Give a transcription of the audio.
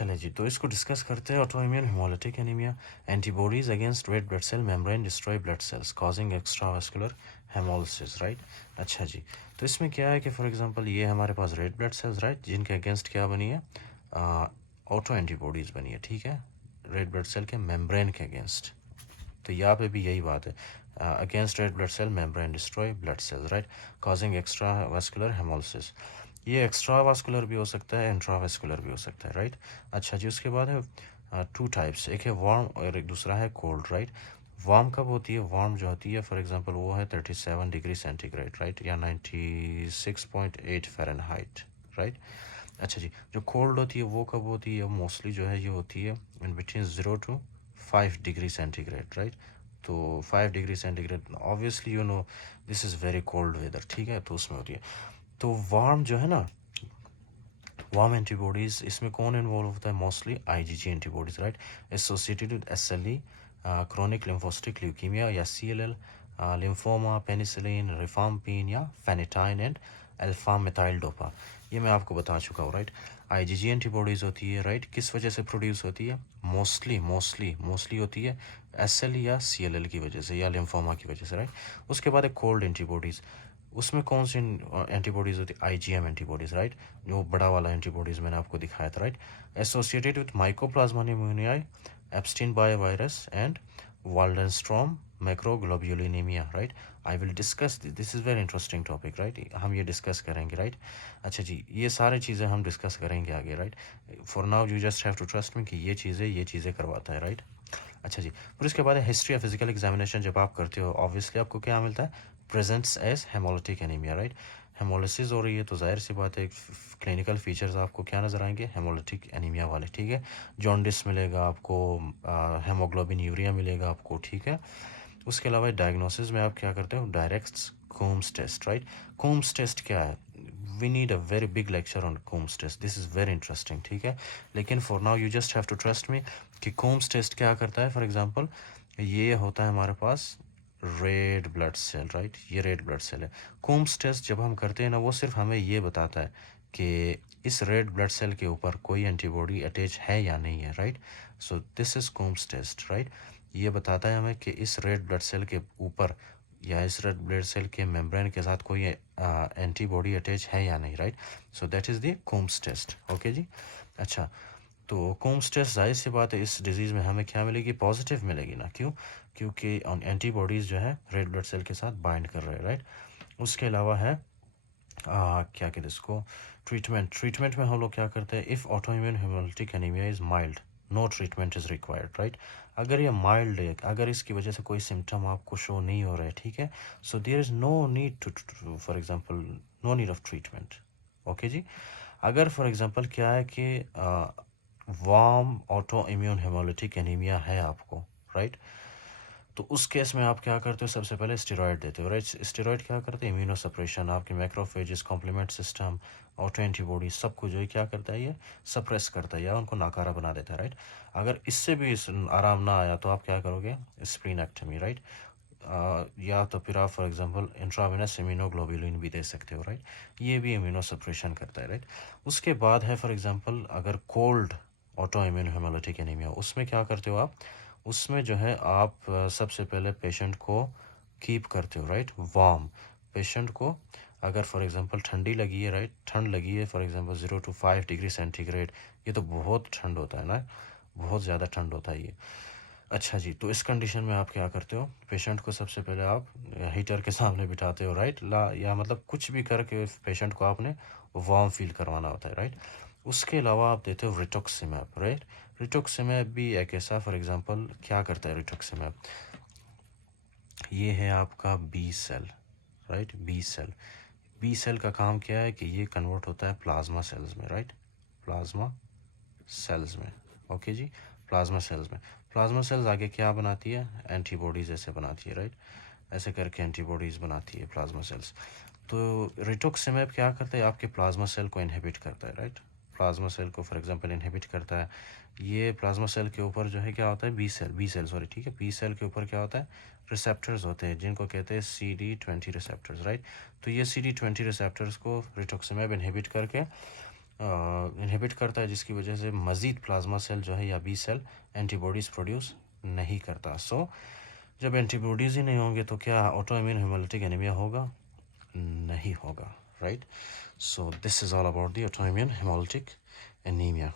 चले जी, तो इसको डिस्कस करते हैं। Autoimmune haemolytic anaemia, antibodies against red blood cell membrane destroy blood cells causing extravascular haemolysis, right. अच्छा जी, तो इसमें क्या है कि फॉर एग्जांपल ये हमारे पास रेड ब्लड सेल्स, राइट, जिनके अगेंस्ट क्या बनी है, ऑटो एंटीबॉडीज़ बनी है, ठीक है, रेड ब्लड सेल के मेम्ब्रेन के अगेंस्ट। तो यहाँ पे भी यही बात है, against red blood cell membrane destroy blood cells, right, causing extra vascular haemolysis. ये एक्स्ट्रा वास्कुलर भी हो सकता है, इंट्रावास्कुलर भी हो सकता है, राइट। अच्छा जी, उसके बाद है टू टाइप्स, एक है वार्म और एक दूसरा है कोल्ड, राइट। वार्म कब होती है? वार्म जो होती है फॉर एग्जांपल वो है 37 डिग्री सेंटीग्रेड, राइट, या 96.8 फ़ारेनहाइट, राइट। अच्छा जी, जो कोल्ड होती है वो कब होती है? मोस्टली जो है ये होती है in between 0 to 5 degree centigrade, right. तो 5 degree centigrade obviously you know this is very cold weather, ठीक है, तो उसमें होती है। तो वार्म जो है ना, वार्म एंटीबॉडीज़, इसमें कौन इन्वॉल्व होता है? Mostly IgG antibodies, right, associated with SLE, chronic lymphocytic leukaemia या सीएलएल, लिम्फोमा, पेनिसिलिन, रिफाम्पिन या फेनिटाइन एंड अल्फा मिथाइल डोपा। ये मैं आपको बता चुका हूँ, राइट। आईजीजी एंटीबॉडीज़ होती है, राइट, किस वजह से प्रोड्यूस होती है? मोस्टली होती है एसएलई या सीएलएल की वजह से या लिम्फोमा की वजह से, राइट। उसके बाद एक कोल्ड एंटीबॉडीज़, उसमें कौन सी एंटीबॉडीज़ होती है? आईजीएम एंटीबॉडीज़, राइट, जो बड़ा वाला एंटीबॉडीज़ मैंने आपको दिखाया था, right. Associated with mycoplasma pneumoniae, Epstein Barr virus and Waldenstrom macroglobulinaemia, right. I will discuss this is very interesting topic, right, हम ये डिस्कस करेंगे, राइट। अच्छा जी, ये सारी चीज़ें हम डिस्कस करेंगे आगे, right. For now you just have to trust me कि ये चीज़ें करवाता है, राइट। अच्छा जी, फिर उसके बाद हिस्ट्री या फिजिकल एग्जामिनेशन जब आप करते हो ऑब्वियसली आपको क्या मिलता है? Presents as haemolytic anaemia, right. Haemolysis हो रही है तो जाहिर सी बात है क्लिनिकल फीचर्स आपको क्या नज़र आएंगे? हेमोलिटिक एनीमिया वाले, ठीक है। जॉन्डिस मिलेगा आपको, हेमोग्लोबिन यूरिया मिलेगा आपको, ठीक है। उसके अलावा डायग्नोसिस में आप क्या करते हो? Direct Coombs test, right. Coombs test क्या है? We need a very big lecture on Coombs test, this is very interesting, ठीक है। लेकिन for now you just have to trust me कि कोम्स टेस्ट क्या करता है। फॉर एग्जांपल ये होता है हमारे पास रेड ब्लड सेल, राइट, ये रेड ब्लड सेल है। कोम्स टेस्ट जब हम करते हैं ना, वो सिर्फ हमें ये बताता है कि इस रेड ब्लड सेल के ऊपर कोई एंटीबॉडी अटैच है या नहीं है, right. So this is Coombs test, right. ये बताता है हमें कि इस रेड ब्लड सेल के ऊपर या इस रेड ब्लड सेल के मेम्ब्रेन के साथ कोई एंटीबॉडी अटैच है या नहीं, right. So that is the Coombs test, okay जी। अच्छा, तो कोम्स टेस्ट जाहिर सी बात है इस डिजीज़ में हमें क्या मिलेगी? पॉजिटिव मिलेगी ना, क्यों? क्योंकि एंटीबॉडीज़ जो है रेड ब्लड सेल के साथ बाइंड कर रहे हैं, राइट। उसके अलावा है क्या कहते हैं इसको, ट्रीटमेंट में हम लोग क्या करते हैं? If autoimmune haemolytic anaemia is mild, no treatment is required, right. अगर ये माइल्ड है, अगर इसकी वजह से कोई सिम्टम आपको शो नहीं हो रहा है, ठीक है, so there is no need to for example no need of treatment, okay जी। अगर फॉर एग्जांपल क्या है कि warm autoimmune haemolytic anaemia है आपको, राइट, तो उस केस में आप क्या करते हो? सबसे पहले स्टेरॉयड देते हो, राइट। स्टेरॉयड क्या करते हैं? इम्यूनो सप्रेशन, आपके macrophages, complement system, auto antibody, सब कुछ जो है क्या करता है? ये सप्रेस करता है या उनको नाकारा बना देता है, राइट। अगर इससे भी आराम ना आया तो आप क्या करोगे? Splenectomy, right. या तो फिर आप फॉर एग्जांपल इंट्रावेनस इम्यूनोग्लोबुलिन भी दे सकते हो, राइट। ये भी इम्यूनो सप्रेशन करता है, राइट। उसके बाद है फॉर एग्जांपल अगर cold auto immune haemolytic anaemia, उसमें क्या करते हो आप? उसमें जो है आप सबसे पहले पेशेंट को कीप करते हो, राइट, वार्म। पेशेंट को अगर फॉर एग्जांपल ठंडी लगी है, राइट, ठंड लगी है for example 0 to 5 degree centigrade, ये तो बहुत ठंड होता है ना, बहुत ज़्यादा ठंड होता है ये। अच्छा जी, तो इस कंडीशन में आप क्या करते हो? पेशेंट को सबसे पहले आप हीटर के सामने बिठाते हो, राइट, ला या मतलब कुछ भी करके पेशेंट को आपने वार्म फील करवाना होता है, राइट। उसके अलावा आप देते हो रिटोक्सिमैब, राइट। रिटोक्सिमैब भी एक ऐसा फॉर एग्जांपल क्या करता है रिटोक्सिमैब? ये है आपका B cell, right, B cell. B cell का काम क्या है कि ये कन्वर्ट होता है प्लाज्मा सेल्स में, राइट, प्लाज्मा सेल्स में, ओके जी, प्लाज्मा सेल्स में। प्लाज्मा सेल्स आगे क्या बनाती है? एंटीबॉडीज़ ऐसे बनाती है, राइट, ऐसे करके एंटीबॉडीज़ बनाती है प्लाज्मा सेल्स। तो रिटोक्सिमैब क्या करता है? आपके प्लाज्मा सेल को इनहिबिट करता है, राइट, प्लाज्मा सेल को फॉर एग्जांपल इनहिबिट करता है। ये प्लाज्मा सेल के ऊपर जो है क्या होता है? बी सेल सॉरी, ठीक है, बी सेल के ऊपर क्या होता है? रिसेप्टर्स होते हैं जिनको कहते हैं CD20 रिसेप्टर्स, राइट। तो ये CD20 रिसेप्टर्स को रिटोक्सिमैब इनहिबिट करके इनहिबिट करता है, जिसकी वजह से मज़ीद प्लाज्मा सेल जो है या बी सेल एंटीबॉडीज़ प्रोड्यूस नहीं करता। सो जब एंटीबॉडीज़ ही नहीं होंगे तो क्या ऑटो इम्यून हेमोलिटिक एनीमिया होगा? नहीं होगा, right. So this is all about the auto immune haemolytic anaemia.